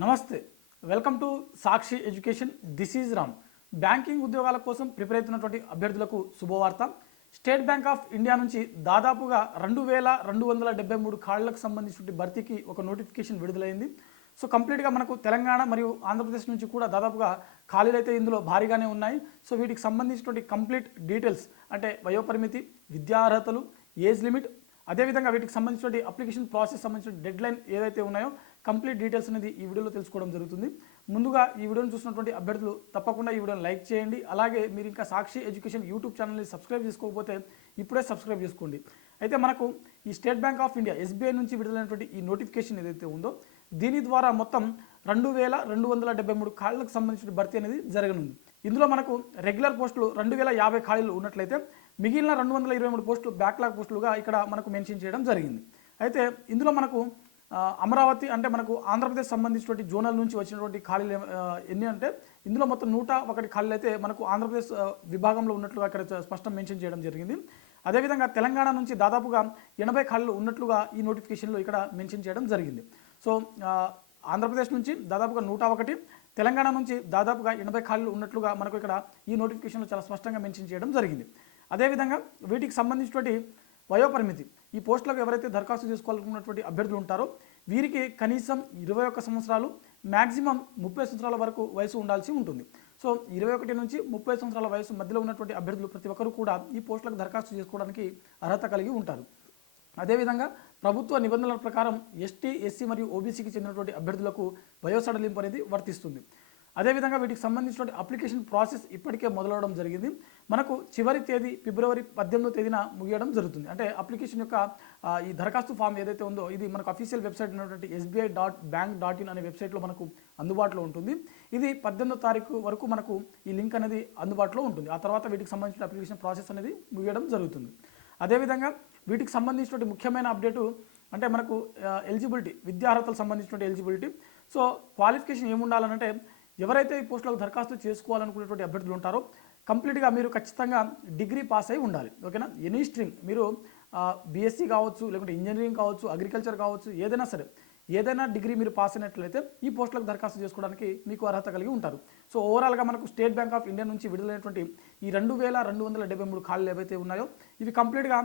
నమస్తే, welcome to Sakshi education. This is Ram. Banking ఉద్యోగాల కోసం ప్రిపేర్ అవుతున్నటువంటి అభ్యర్థులకు శుభవార్త. స్టేట్ బ్యాంక్ ఆఫ్ ఇండియా నుంచి దాదాపుగా 2273 ఖాళీలకు సంబంధించిన భర్తీకి ఒక నోటిఫికేషన్ విడుదలైంది. సో కంప్లీట్గా మనకు తెలంగాణ మరియు ఆంధ్రప్రదేశ్ నుంచి కూడా దాదాపుగా ఖాళీలు అయితే ఇందులో భారీగానే ఉన్నాయి. సో వీటికి సంబంధించినటువంటి కంప్లీట్ డీటెయిల్స్ అంటే వయోపరిమితి, విద్యార్హతలు, ఏజ్ లిమిట్, అదేవిధంగా వీటికి సంబంధించిన అప్లికేషన్ ప్రాసెస్ సంబంధించిన డెడ్ లైన్ ఏదైతే ఉన్నాయో కంప్లీట్ డీటెయిల్స్ అనేది ఈ వీడియోలో తెలుసుకోవడం జరుగుతుంది. ముందుగా ఈ వీడియోని చూసినటువంటి అభ్యర్థులు తప్పకుండా ఈ వీడియోని లైక్ చేయండి. అలాగే మీరు ఇంకా సాక్షి ఎడ్యుకేషన్ యూట్యూబ్ ఛానల్ని సబ్స్క్రైబ్ చేసుకోకపోతే ఇప్పుడే సబ్స్క్రైబ్ చేసుకోండి. అయితే మనకు ఈ state bank of India SBI నుంచి విడుదలైనటువంటి ఈ నోటిఫికేషన్ ఏదైతే ఉందో దీని ద్వారా మొత్తం 2273 ఖాళీలకు సంబంధించిన భర్తీ అనేది జరగనుంది. ఇందులో మనకు రెగ్యులర్ పోస్టులు 2050 ఖాళీలు ఉన్నట్లయితే మిగిలిన 223 పోస్టులు బ్యాక్లాగ్ పోస్టులుగా ఇక్కడ మనకు మెన్షన్ చేయడం జరిగింది. అయితే ఇందులో మనకు అమరావతి అంటే మనకు ఆంధ్రప్రదేశ్ సంబంధించినటువంటి జోనల్ నుంచి వచ్చినటువంటి ఖాళీలు ఎన్ని అంటే ఇందులో మొత్తం 101 ఖాళీలు అయితే మనకు ఆంధ్రప్రదేశ్ విభాగంలో ఉన్నట్లుగా ఇక్కడ స్పష్టం మెన్షన్ చేయడం జరిగింది. అదేవిధంగా తెలంగాణ నుంచి దాదాపుగా 80 ఖాళీలు ఉన్నట్లుగా ఈ నోటిఫికేషన్లో ఇక్కడ మెన్షన్ చేయడం జరిగింది. సో ఆంధ్రప్రదేశ్ నుంచి దాదాపుగా 101, తెలంగాణ నుంచి దాదాపుగా 80 ఖాళీలు ఉన్నట్లుగా మనకు ఇక్కడ ఈ నోటిఫికేషన్లో చాలా స్పష్టంగా మెన్షన్ చేయడం జరిగింది. అదేవిధంగా వీటికి సంబంధించినటువంటి వయోపరిమితి, ఈ పోస్టులకు ఎవరైతే దరఖాస్తు చేసుకోవాలనుకున్నటువంటి అభ్యర్థులు ఉంటారో వీరికి కనీసం 21 సంవత్సరాలు, మ్యాక్సిమం 30 సంవత్సరాల వరకు వయసు ఉండాల్సి ఉంటుంది. సో 21 నుంచి 30 సంవత్సరాల వయసు మధ్యలో ఉన్నటువంటి అభ్యర్థులు ప్రతి ఒక్కరు కూడా ఈ పోస్టులకు దరఖాస్తు చేసుకోవడానికి అర్హత కలిగి ఉంటారు. అదేవిధంగా ప్రభుత్వ నిబంధనల ప్రకారం ST, SC మరియు OBCకి చెందినటువంటి అభ్యర్థులకు వయోసడలింపు అనేది వర్తిస్తుంది. అదేవిధంగా వీటికి సంబంధించిన అప్లికేషన్ ప్రాసెస్ ఇప్పటికే మొదలవడం జరిగింది. మనకు చివరి తేదీ ఫిబ్రవరి 18వ తేదీన ముగియడం జరుగుతుంది. అంటే అప్లికేషన్ యొక్క ఈ దరఖాస్తు ఫామ్ ఏదైతే ఉందో ఇది మనకు అఫీషియల్ వెబ్సైట్ ఉన్నటువంటి sbi.bank.in అనే వెబ్సైట్లో మనకు అందుబాటులో ఉంటుంది. ఇది 18వ తారీఖు వరకు మనకు ఈ లింక్ అనేది అందుబాటులో ఉంటుంది. ఆ తర్వాత వీటికి సంబంధించిన అప్లికేషన్ ప్రాసెస్ అనేది ముగియడం జరుగుతుంది. అదేవిధంగా వీటికి సంబంధించినటువంటి ముఖ్యమైన అప్డేటు అంటే మనకు ఎలిజిబిలిటీ, విద్యార్హతలకు సంబంధించినటువంటి ఎలిజిబిలిటీ. సో క్వాలిఫికేషన్ ఏముండాలనంటే ఎవరైతే ఈ పోస్టులకు దరఖాస్తు చేసుకోవాలనుకునేటువంటి అభ్యర్థులు ఉంటారో కంప్లీట్గా మీరు ఖచ్చితంగా డిగ్రీ పాస్ అయి ఉండాలి. ఓకేనా? ఎనీ స్ట్రీమ్, మీరు BSc కావచ్చు, లేకుంటే ఇంజనీరింగ్ కావచ్చు, అగ్రికల్చర్ కావచ్చు, ఏదైనా డిగ్రీ మీరు పాస్ అయినట్లయితే ఈ పోస్టులకు దరఖాస్తు చేసుకోవడానికి మీకు అర్హత కలిగి ఉంటారు. సో ఓవరాల్గా మనకు స్టేట్ బ్యాంక్ ఆఫ్ ఇండియా నుంచి విడుదలైనటువంటి ఈ 2273 ఖాళీలు ఏవైతే ఉన్నాయో ఇవి కంప్లీట్గా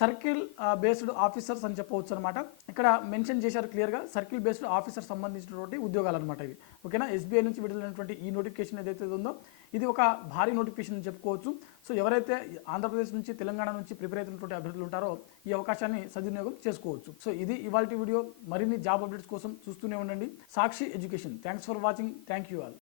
సర్కిల్ బేస్డ్ ఆఫీసర్స్ అని చెప్పవచ్చు అనమాట. ఇక్కడ మెన్షన్ చేశారు క్లియర్గా, సర్కిల్ బేస్డ్ ఆఫీసర్ సంబంధించినటువంటి ఉద్యోగాలు అనమాట ఇవి. ఓకేనా? SBI నుంచి విడుదలైనటువంటి ఈ నోటిఫికేషన్ ఏదైతే ఉందో ఇది ఒక భారీ నోటిఫికేషన్ అని చెప్పుకోవచ్చు. సో ఎవరైతే ఆంధ్రప్రదేశ్ నుంచి, తెలంగాణ నుంచి ప్రిపేర్ అవుతున్నటువంటి అభ్యర్థులు ఉంటారో ఈ అవకాశాన్ని సద్వినియోగం చేసుకోవచ్చు. సో ఇది ఇవాల్టి వీడియో. మరిన్ని జాబ్ అప్డేట్స్ కోసం చూస్తూనే ఉండండి Sakshi education. Thanks for watching. Thank you all.